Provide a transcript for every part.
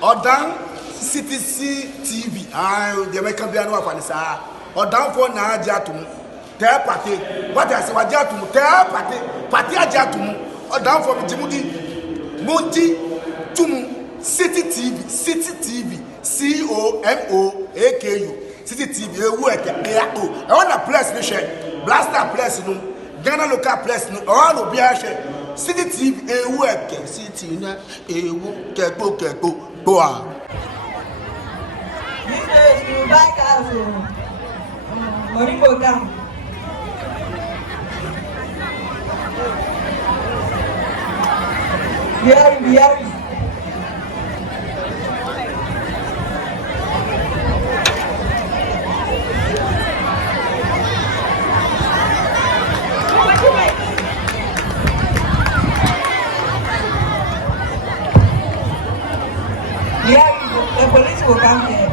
Odan CTC TV. The American piano of Anissa. Odan for na jatum. Tell party. What I say, what jatum? Tell party. Party jatum. Odan for Jimudi. Monti Tumu. City TV. City TV. COMOAKU. City TV. I want a place to share. Blaster place no. Ghana local place no. All will be a share. City TV. City na. Keko. Go on. This is you back as Moribo down. Yari. Yeah, the police will come here.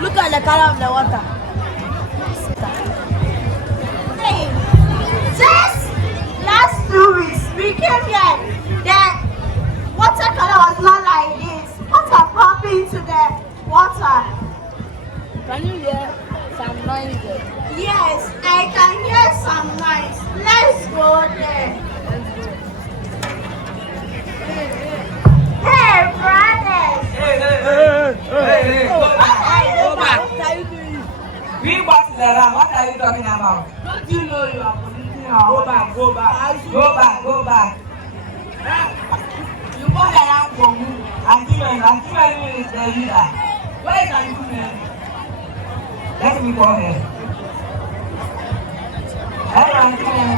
Look at the color of the water. Hey, just last 2 weeks we came here. The water color was not like this. What happened to the water? Can you hear some noise there? Yes, I can hear some noise. Let's go there. Hey, brothers. Hey. Go back. What are you doing? We boxes around. What are you talking about? Don't you know you are polluting Go back. Go back. You walk around for who? Auntie Mary is the leader. Where is Auntie Mary? Let me call her. Hello, Auntie Mary.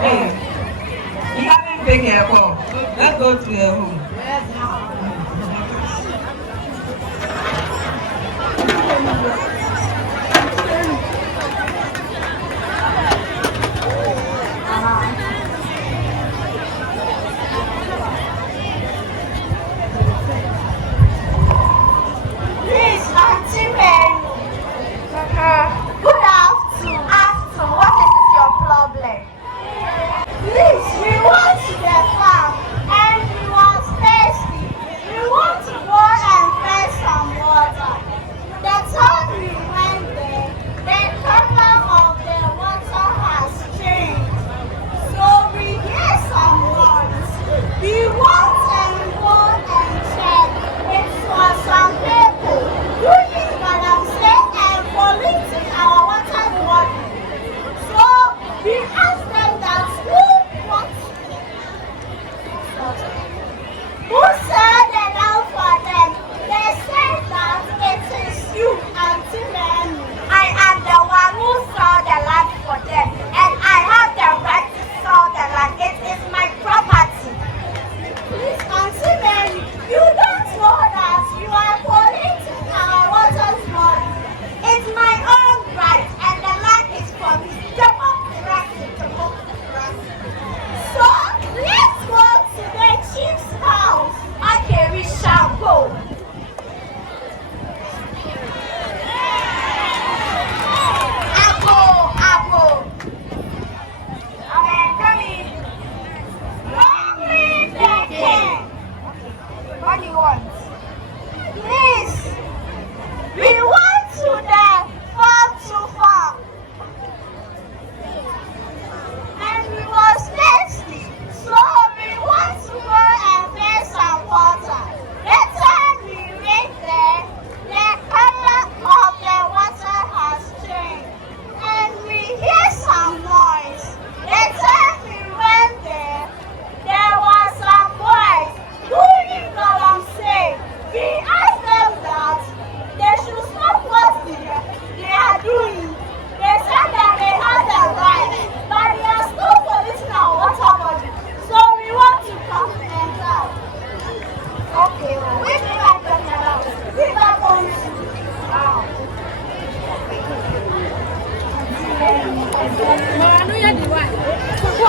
Hey, you haven't taken her call. Let's go to her home. Please, Auntie Mary. Good afternoon. What is your problem? Please, we went to the farm and we was thirsty.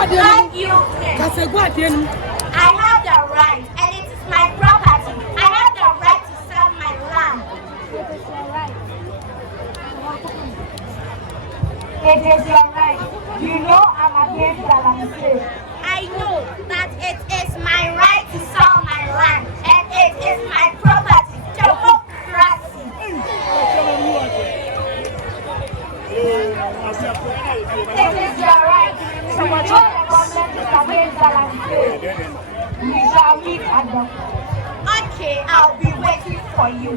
I have the right, and it is my property. I have the right to sell my land. It is your right. You know I'm against Galamsey. I know that it is my right to sell my land, and it is my property. Democracy. It is your right. So much of the government is against Galamsey. We shall meet at the... Okay, I'll be waiting for you.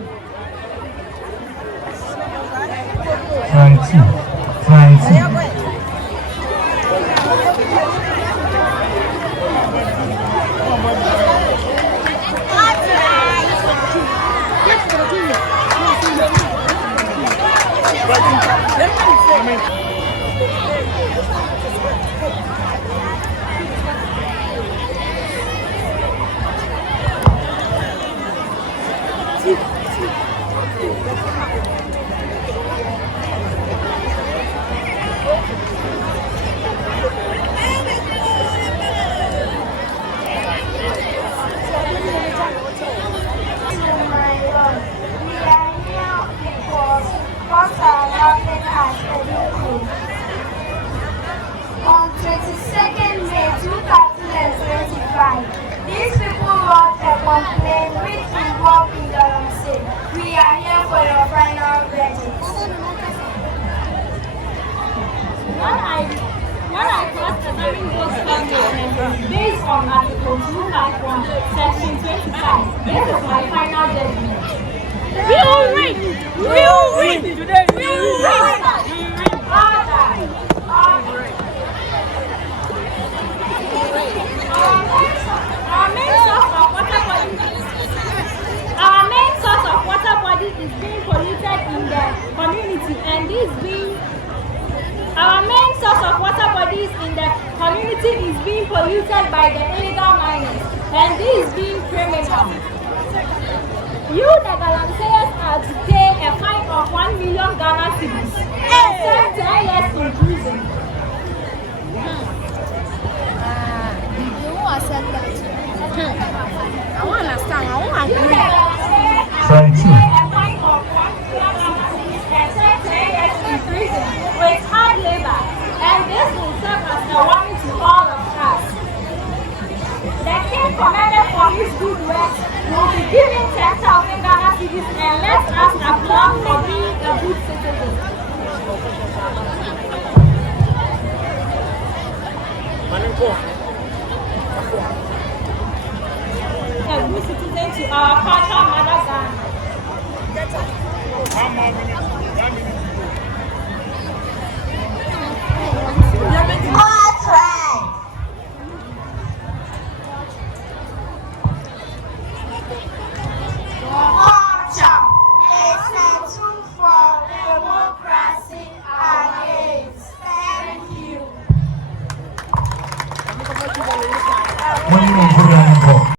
On 22nd May 2025, these people wrote a complaint which involved in Galamsey. We are here for your final verdict. When I cross-examine those statements based on Article 251, Section 25, this is my final judgment. We will win! We will win! Today we will win! Our main source of water bodies is being polluted in the community, and this being our main source of water bodies in the community is being polluted by the illegal miners, and this being criminal. You, the Galamseyers, are to pay a fine of 1 million Ghana cedis and serve 10 years in prison. You won't accept that. I won't understand. I won't agree. A fine of 1 million Ghana cedis and serve 10 years in prison with hard labor, and this will serve as a warning to all of us. The king commanded for his good works will be given 10,000 Ghana cedis and left us applaud for being a good citizen. A good citizen to our culture, Mother Ghana.